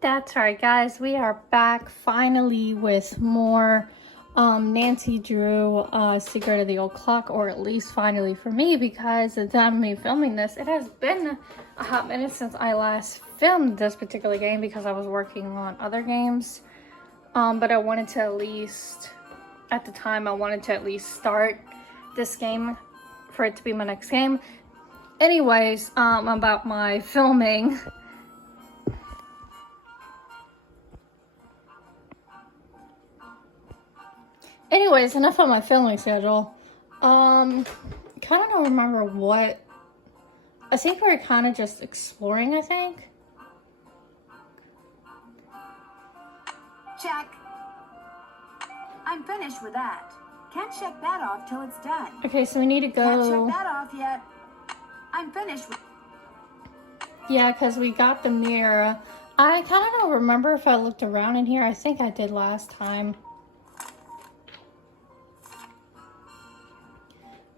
That's right, guys. We are back finally with more Nancy Drew Secret of the Old Clock, or at least finally for me, because at the time of me filming this, it has been a hot minute since I last filmed this particular game because I was working on other games. But I wanted to at least, at the time, I wanted to at least start this game for it to be my next game. Anyways, about my filming. Anyways, enough of my filming schedule. Kind of don't remember what. I think we were kind of just exploring, I think. Check. I'm finished with that. Can't check that off till it's done. Okay, so we need to go. Can't check that off yet. I'm finished with. Yeah, because we got the mirror. I kind of don't remember if I looked around in here. I think I did last time.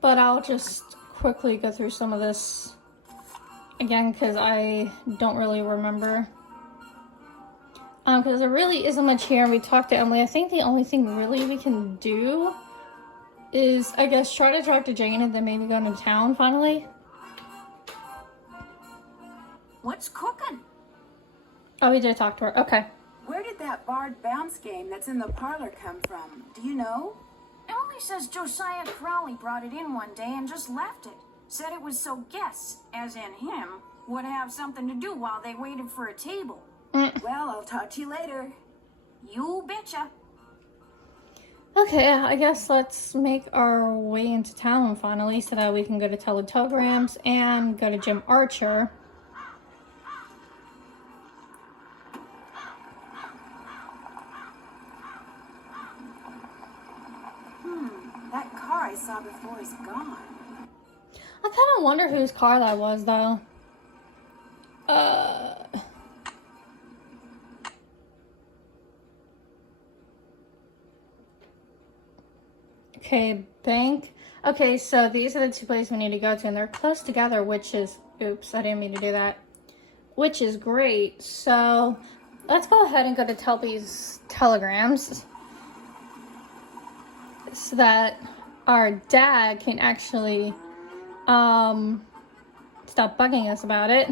But I'll just quickly go through some of this again because I don't really remember. Because there really isn't much here. We talked to Emily. I think the only thing really we can do is, I guess, try to talk to Jane and then maybe go into town finally. What's cooking? Oh, we did talk to her. Okay. Where did that barred bounce game that's in the parlor come from? Do you know? Emily says Josiah Crowley brought it in one day and just left it. Said it was so guests, as in him, would have something to do while they waited for a table. Well, I'll talk to you later. You betcha. Okay, I guess let's make our way into town finally so that we can go to Teletograms and go to Jim Archer. That car I saw before is gone. I kind of wonder whose car that was, though. Okay, bank. Okay, so these are the two places we need to go to, and they're close together, which is... Oops, I didn't mean to do that. Which is great. So, let's go ahead and go to Telby's Telegrams. So that our dad can actually stop bugging us about it.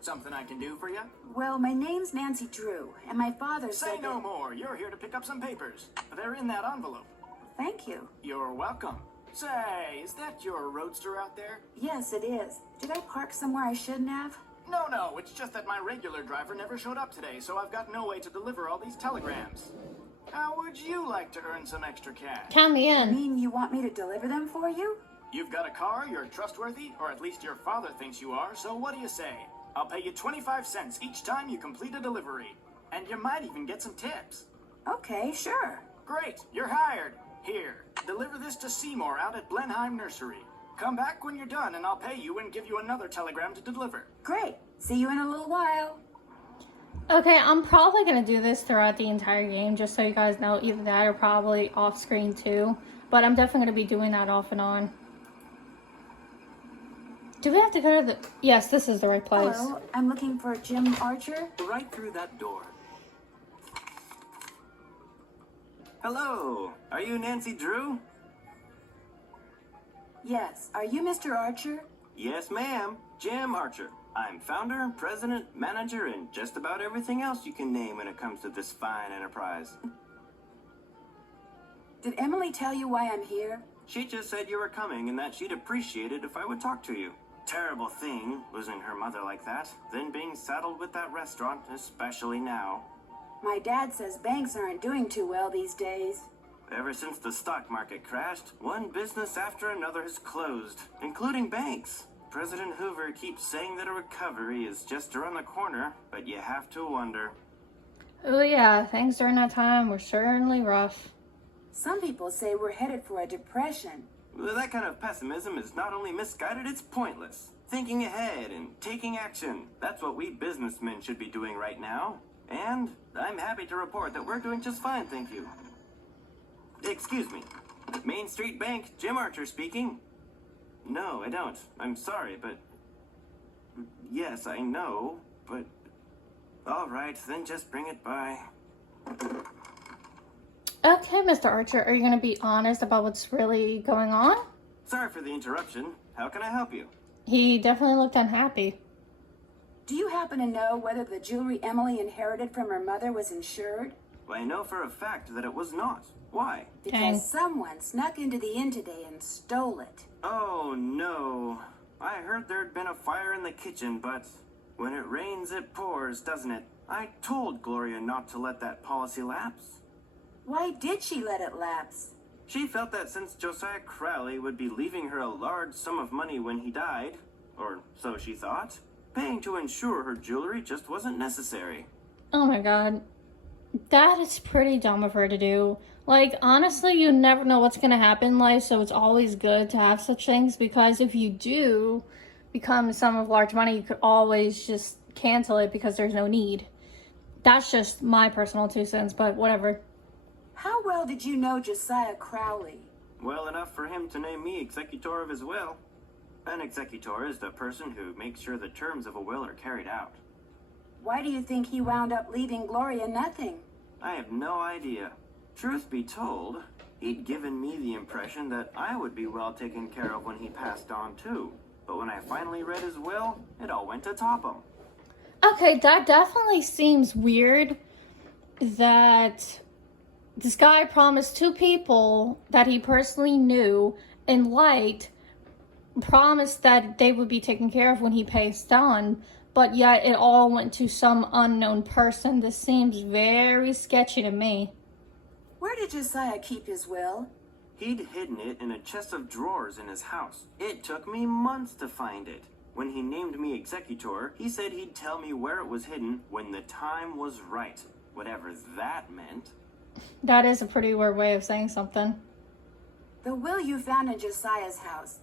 Something I can do for you? Well, my name's Nancy Drew, and my father said Say no more. You're here to pick up some papers. They're in that envelope. Thank you. You're welcome. Say, is that your roadster out there? Yes, it is. Did I park somewhere I shouldn't have? No, it's just that my regular driver never showed up today, so I've got no way to deliver all these telegrams. How would you like to earn some extra cash? Count me You in. mean you want me to deliver them for you? You've got a car, you're trustworthy, or at least your father thinks you are, so what do you say? I'll pay you 25 cents each time you complete a delivery. And you might even get some tips. Okay, sure. Great, you're hired. Here, deliver this to Seymour out at Blenheim Nursery. Come back when you're done and I'll pay you and give you another telegram to deliver. Great. See you in a little while. Okay, I'm probably going to do this throughout the entire game, just so you guys know. Either that or probably off screen too. But I'm definitely going to be doing that off and on. Do we have to go to the... Yes, this is the right place. Hello, I'm looking for Jim Archer. Right through that door. Hello, are you Nancy Drew? Yes, are you Mr. Archer? Yes, ma'am. Jim Archer. I'm founder, president, manager, and just about everything else you can name when it comes to this fine enterprise. Did Emily tell you why I'm here? She just said you were coming and that she'd appreciate it if I would talk to you. Terrible thing, losing her mother like that, then being saddled with that restaurant, especially now. My dad says banks aren't doing too well these days. Ever since the stock market crashed, one business after another has closed, including banks. President Hoover keeps saying that a recovery is just around the corner, but you have to wonder. Oh yeah, things during that time were certainly rough. Some people say we're headed for a depression. Well, that kind of pessimism is not only misguided, it's pointless. Thinking ahead and taking action, that's what we businessmen should be doing right now. And I'm happy to report that we're doing just fine, thank you. Excuse me. Main Street Bank, Jim Archer speaking. No, I don't. I'm sorry, but Yes, I know, but... Alright, then just bring it by. Okay, Mr. Archer, are you going to be honest about what's really going on? Sorry for the interruption. How can I help you? He definitely looked unhappy. Do you happen to know whether the jewelry Emily inherited from her mother was insured? Well, I know for a fact that it was not. Why? Because Dang. someone snuck into the inn today and stole it. Oh, no. I heard there'd been a fire in the kitchen, but when it rains, it pours, doesn't it? I told Gloria not to let that policy lapse. Why did she let it lapse? She felt that since Josiah Crowley would be leaving her a large sum of money when he died, or so she thought, paying to insure her jewelry just wasn't necessary. Oh my god. That is pretty dumb of her to do. Like, honestly, you never know what's going to happen in life, so it's always good to have such things, because if you do become a sum of large money, you could always just cancel it because there's no need. That's just my personal 2 cents, but whatever. How well did you know Josiah Crowley? Well enough for him to name me executor of his will. An executor is the person who makes sure the terms of a will are carried out. Why do you think he wound up leaving Gloria nothing? I have no idea. Truth be told, he'd given me the impression that I would be well taken care of when he passed on too. But when I finally read his will, it all went to Topham. Okay, that definitely seems weird that this guy promised 2 people that he personally knew and liked, promised that they would be taken care of when he passed on, but yet it all went to some unknown person. This seems very sketchy to me. Where did Josiah keep his will? He'd hidden it in a chest of drawers in his house. It took me months to find it. When he named me executor, he said he'd tell me where it was hidden when the time was right. Whatever that meant. That is a pretty weird way of saying something. The will you found in Josiah's house.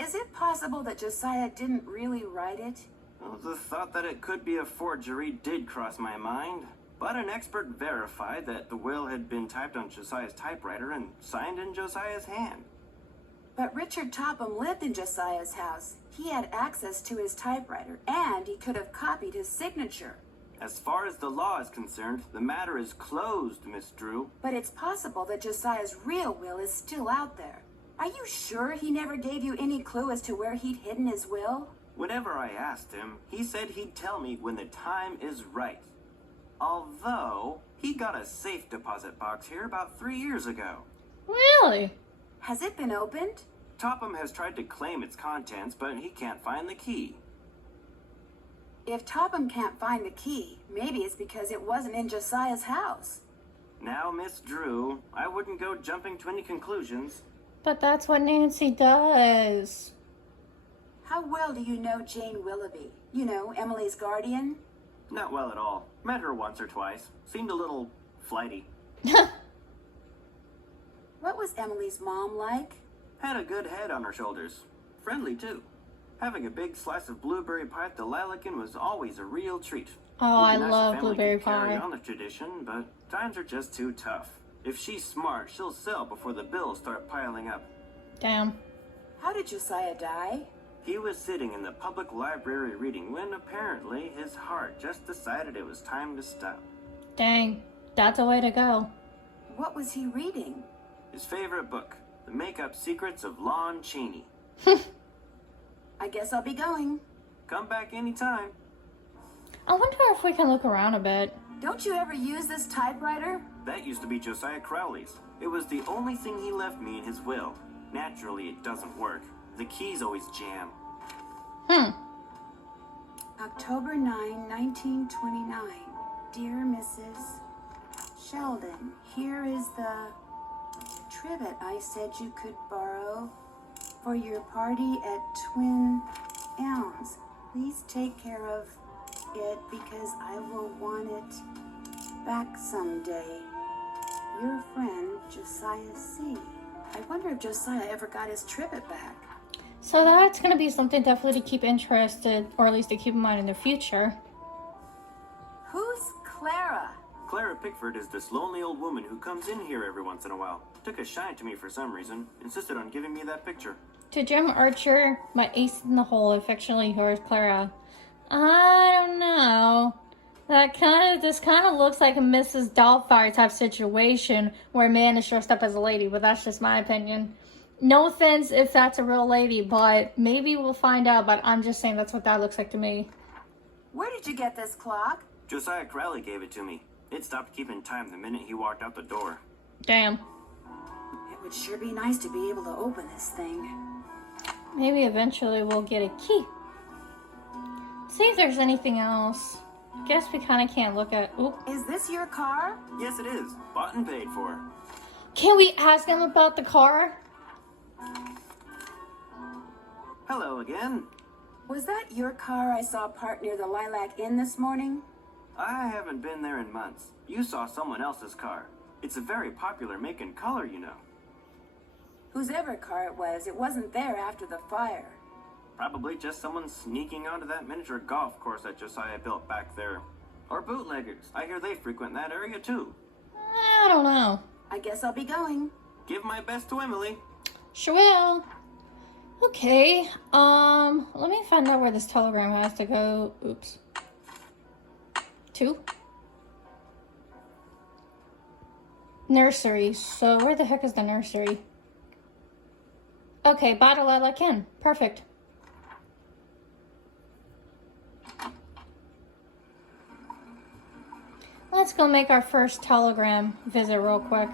Is it possible that Josiah didn't really write it? Well, the thought that it could be a forgery did cross my mind. But an expert verified that the will had been typed on Josiah's typewriter and signed in Josiah's hand. But Richard Topham lived in Josiah's house. He had access to his typewriter, and he could have copied his signature. As far as the law is concerned, the matter is closed, Miss Drew. But it's possible that Josiah's real will is still out there. Are you sure he never gave you any clue as to where he'd hidden his will? Whenever I asked him, he said he'd tell me when the time is right. Although, he got a safe deposit box here about 3 years ago. Really? Has it been opened? Topham has tried to claim its contents, but he can't find the key. If Topham can't find the key, maybe it's because it wasn't in Josiah's house. Now, Miss Drew, I wouldn't go jumping to any conclusions. But that's what Nancy does. How well do you know Jane Willoughby? You know, Emily's guardian? Not well at all. Met her once or twice. Seemed a little flighty. What was Emily's mom like? Had a good head on her shoulders. Friendly, too. Having a big slice of blueberry pie at the Lalakin was always a real treat. Oh, I It'd be nice love if Emily blueberry could carry pie. on the tradition, but times are just too tough. If she's smart, she'll sell before the bills start piling up. Damn. How did Josiah die? He was sitting in the public library reading when apparently his heart just decided it was time to stop. Dang. That's a way to go. What was he reading? His favorite book, The Make-Up Secrets of Lon Chaney. I guess I'll be going. Come back anytime. I wonder if we can look around a bit. Don't you ever use this typewriter? That used to be Josiah Crowley's. It was the only thing he left me in his will. Naturally, it doesn't work. The keys always jam. October 9, 1929. Dear Mrs. Sheldon, here is the trivet I said you could borrow for your party at Twin Elms. Please take care of it because I will want it back someday. Your friend, Josiah C. I wonder if Josiah ever got his trivet back. So that's going to be something definitely to keep interested, or at least to keep in mind in the future. Who's Clara? Clara Pickford is this lonely old woman who comes in here every once in a while. Took a shine to me for some reason. Insisted on giving me that picture. To Jim Archer, my ace in the hole, affectionately yours, Clara. I don't know. This kind of looks like a Mrs. Doubtfire type situation where a man is dressed up as a lady, but that's just my opinion. No offense if that's a real lady, but maybe we'll find out, but I'm just saying that's what that looks like to me. Where did you get this clock? Josiah Crowley gave it to me. It stopped keeping time the minute he walked out the door. Damn. It would sure be nice to be able to open this thing. Maybe eventually we'll get a key. See if there's anything else. Guess we kind of can't look at... Oop. Is this your car? Yes, it is. Bought and paid for. Can we ask him about the car? Hello again. Was that your car I saw parked near the Lilac Inn this morning? I haven't been there in months. You saw someone else's car. It's a very popular make and color, you know. Whosever car it wasn't there after the fire. Probably just someone sneaking onto that miniature golf course that Josiah built back there. Or bootleggers. I hear they frequent that area too. I don't know. I guess I'll be going. Give my best to Emily. Sure will. Okay, let me find out where this telegram has to go. Oops. 2. Nursery. So where the heck is the nursery? Okay, bye to Lilac Inn. Perfect. Let's go make our first telegram visit real quick.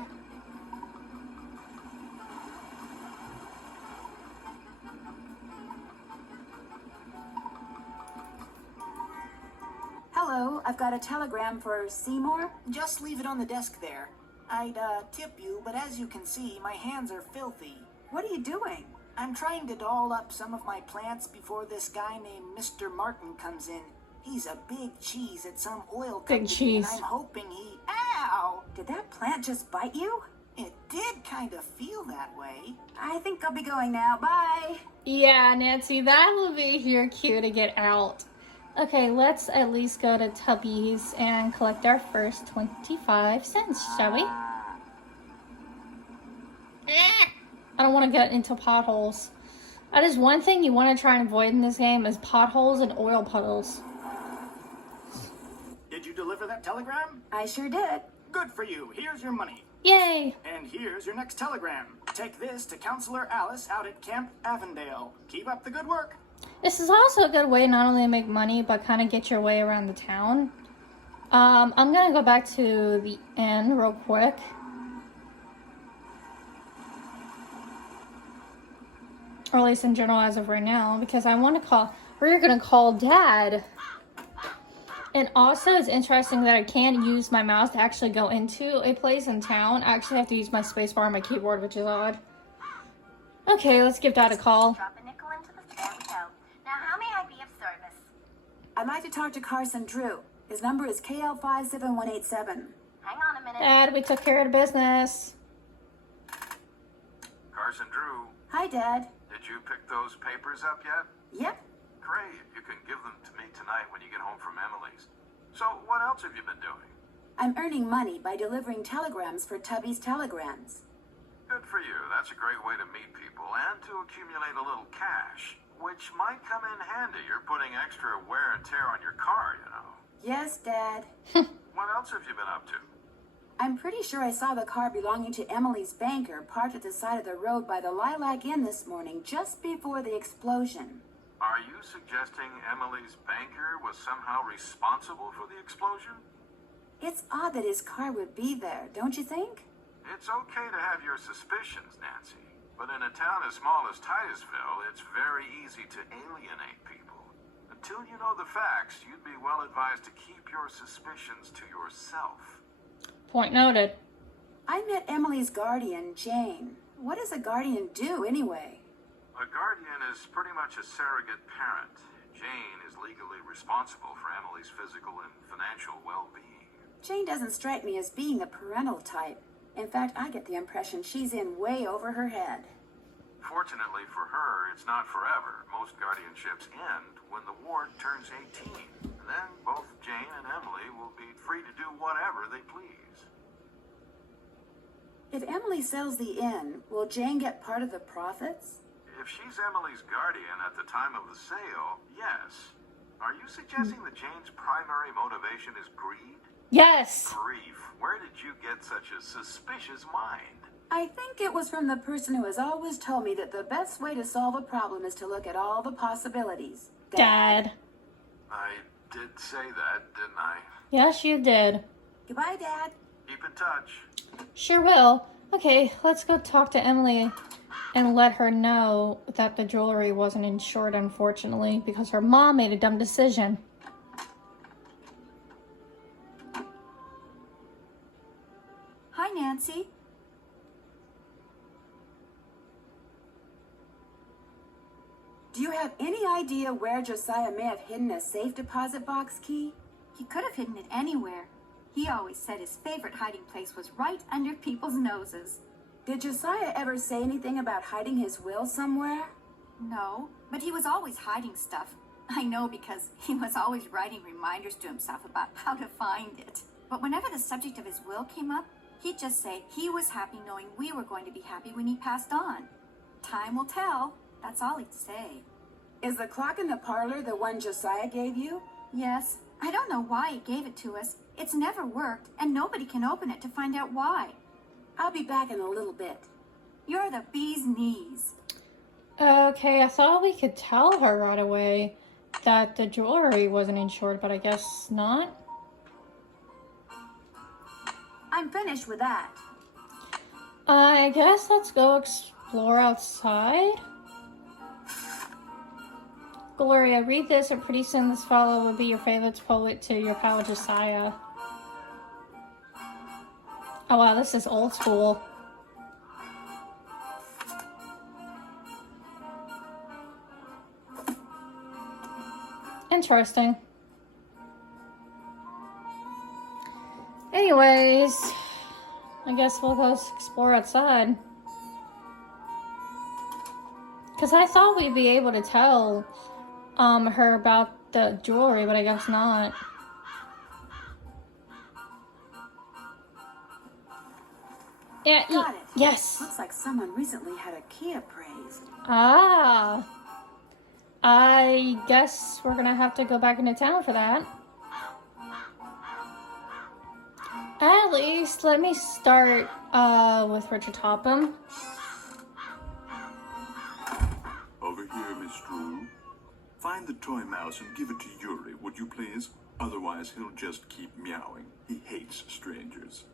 Hello, I've got a telegram for Seymour. Just leave it on the desk there. I'd, tip you, but as you can see, my hands are filthy. What are you doing? I'm trying to doll up some of my plants before this guy named Mr. Martin comes in. He's a big cheese at some oil company. Big cheese. And I'm hoping he... Ow! Did that plant just bite you? It did kind of feel that way. I think I'll be going now. Bye. Yeah, Nancy, that will be your cue to get out. Okay, let's at least go to Tubby's and collect our first 25 cents, shall we? I don't want to get into potholes. That is one thing you want to try and avoid in this game is potholes and oil puddles. Did you deliver that telegram? I sure did. Good for you. Here's your money. Yay! And here's your next telegram. Take this to Counselor Alice out at Camp Avondale. Keep up the good work. This is also a good way not only to make money, but kind of get your way around the town. I'm going to go back to the inn real quick. Or at least in general as of right now, because I want to call... We're going to call Dad. And also, it's interesting that I can't use my mouse to actually go into a place in town. I actually have to use my spacebar on my keyboard, which is odd. Okay, let's give Dad a call. Drop a nickel into the spam account. Now, how may I be of service? I'd like to talk to Carson Drew. His number is KL57187. Hang on a minute. Dad, we took care of the business. Carson Drew, Hi, Dad. did you pick those papers up yet? Yep. Great, you can give them to me tonight when you get home from Emily's. So, what else have you been doing? I'm earning money by delivering telegrams for Tubby's Telegrams. Good for you, that's a great way to meet people and to accumulate a little cash, which might come in handy. You're putting extra wear and tear on your car, you know. Yes, Dad. What else have you been up to? I'm pretty sure I saw the car belonging to Emily's banker parked at the side of the road by the Lilac Inn this morning, just before the explosion. Are you suggesting Emily's banker was somehow responsible for the explosion? It's odd that his car would be there, don't you think? It's okay to have your suspicions, Nancy. But in a town as small as Titusville, it's very easy to alienate people. Until you know the facts, you'd be well advised to keep your suspicions to yourself. Point noted. I met Emily's guardian, Jane. What does a guardian do, anyway? A guardian is pretty much a surrogate parent. Jane is legally responsible for Emily's physical and financial well-being. Jane doesn't strike me as being the parental type. In fact, I get the impression she's in way over her head. Fortunately for her, it's not forever. Most guardianships end when the ward turns 18. And then both Jane and Emily will be free to do whatever they please. If Emily sells the inn, will Jane get part of the profits? If she's Emily's guardian at the time of the sale, yes. Are you suggesting that Jane's primary motivation is greed? Yes. Grief, where did you get such a suspicious mind? I think it was from the person who has always told me that the best way to solve a problem is to look at all the possibilities. Dad. I did say that, didn't I? Yes, you did. Goodbye, Dad. Keep in touch. Sure will. Okay, let's go talk to Emily and let her know that the jewelry wasn't insured, unfortunately, because her mom made a dumb decision. Hi, Nancy. Do you have any idea where Josiah may have hidden a safe deposit box key? He could have hidden it anywhere. He always said his favorite hiding place was right under people's noses. Did Josiah ever say anything about hiding his will somewhere? No, but he was always hiding stuff. I know because he was always writing reminders to himself about how to find it. But whenever the subject of his will came up, he'd just say he was happy knowing we were going to be happy when he passed on. Time will tell. That's all he'd say. Is the clock in the parlor the one Josiah gave you? Yes, I don't know why he gave it to us. It's never worked, and nobody can open it to find out why. I'll be back in a little bit. You're the bee's knees. Okay, I thought we could tell her right away that the jewelry wasn't insured, but I guess not. I'm finished with that. I guess let's go explore outside. Gloria, read this, and pretty soon this fellow will be your favorite poet to your pal Josiah. Oh wow, this is old school. Interesting. Anyways, I guess we'll go explore outside. Because I thought we'd be able to tell her about the jewelry, but I guess not. Yeah, Got it. yes. Looks like someone recently had a key appraised. Ah. I guess we're gonna have to go back into town for that. At least, let me start with Richard Topham. Over here, Miss Drew. Find the toy mouse and give it to Yuri, would you please? Otherwise, he'll just keep meowing. He hates strangers.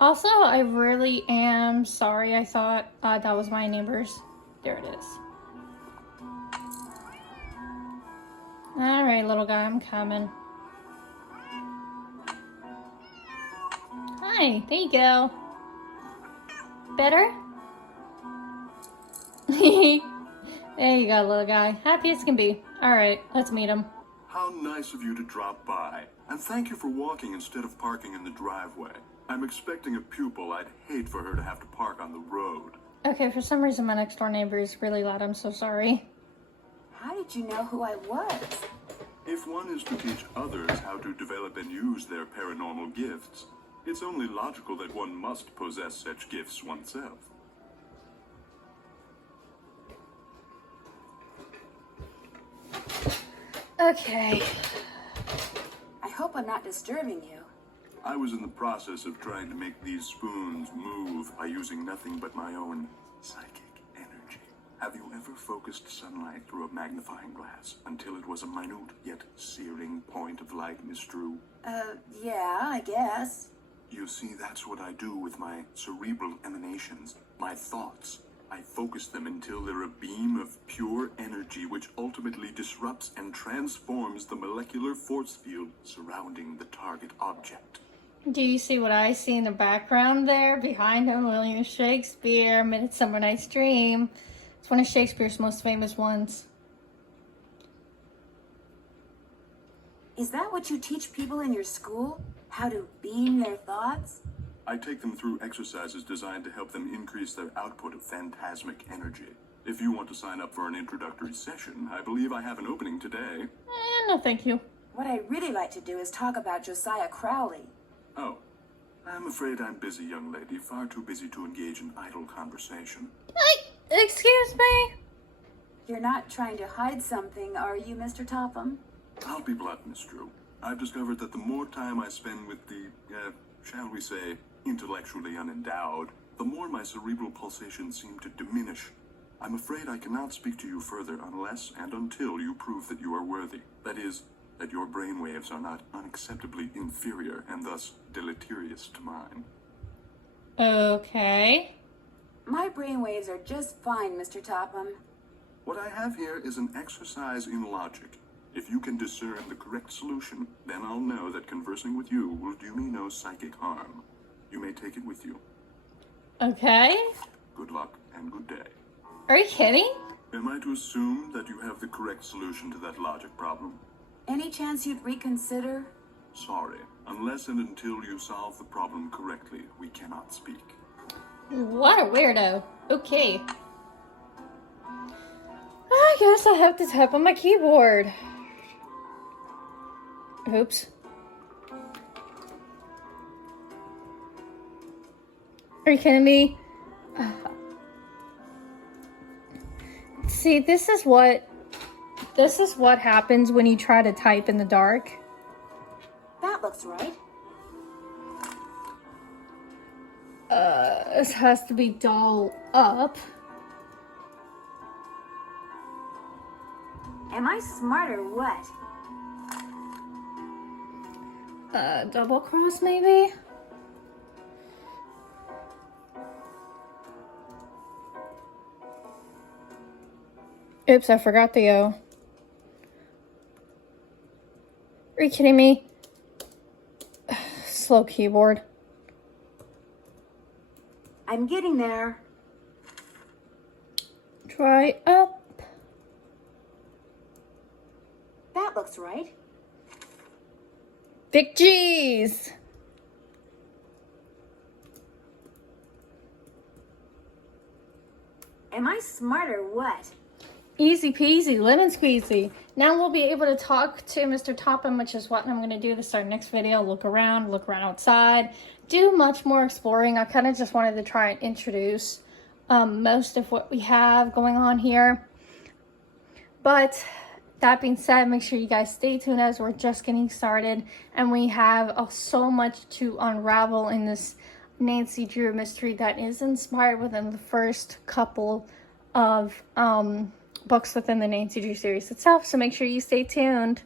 Also, I really am sorry. I thought that was my neighbor's. There it is. Alright, little guy, I'm coming. Hi, there you go. Better? There you go, little guy. Happy as can be. Alright, let's meet him. How nice of you to drop by. And thank you for walking instead of parking in the driveway. I'm expecting a pupil. I'd hate for her to have to park on the road. Okay, for some reason my next door neighbor is really loud. I'm so sorry. How did you know who I was? If one is to teach others how to develop and use their paranormal gifts, it's only logical that one must possess such gifts oneself. Okay. I hope I'm not disturbing you. I was in the process of trying to make these spoons move by using nothing but my own psychic energy. Have you ever focused sunlight through a magnifying glass until it was a minute yet searing point of light, Miss Drew? Yeah, I guess. You see, that's what I do with my cerebral emanations, my thoughts. I focus them until they're a beam of pure energy which ultimately disrupts and transforms the molecular force field surrounding the target object. Do you see what I see in the background there? Behind him, William Shakespeare, Midsummer Night's Dream. It's one of Shakespeare's most famous ones. Is that what you teach people in your school? How to beam their thoughts? I take them through exercises designed to help them increase their output of phantasmic energy. If you want to sign up for an introductory session, I believe I have an opening today. No, thank you. What I'd really like to do is talk about Josiah Crowley. Oh, I'm afraid I'm busy, young lady. Far too busy to engage in idle conversation. Excuse me? You're not trying to hide something, are you, Mr. Topham? I'll be blunt, Miss Drew. I've discovered that the more time I spend with the, shall we say, intellectually unendowed, the more my cerebral pulsations seem to diminish. I'm afraid I cannot speak to you further unless and until you prove that you are worthy. That is, that your brainwaves are not unacceptably inferior and thus deleterious to mine. Okay. My brainwaves are just fine, Mr. Topham. What I have here is an exercise in logic. If you can discern the correct solution, then I'll know that conversing with you will do me no psychic harm. You may take it with you. Okay. Good luck and good day. Are you kidding? Am I to assume that you have the correct solution to that logic problem? Any chance you'd reconsider? Sorry. Unless and until you solve the problem correctly, we cannot speak. What a weirdo. Okay. I guess I have to type on my keyboard. Oops. Are you kidding me? See, this is what happens when you try to type in the dark. That looks right. This has to be doll up. Am I smart or what? Double cross maybe? Oops, I forgot the O. Are you kidding me? Slow keyboard. I'm getting there. Try up. That looks right. Big G's. Am I smart or what? Easy peasy, lemon squeezy. Now we'll be able to talk to Mr. Topham, which is what I'm going to do to start next video. Look around outside, do much more exploring. I kind of just wanted to try and introduce most of what we have going on here. But that being said, make sure you guys stay tuned as we're just getting started. And we have so much to unravel in this Nancy Drew mystery that is inspired within the first couple of books within the Nancy Drew series itself. So make sure you stay tuned.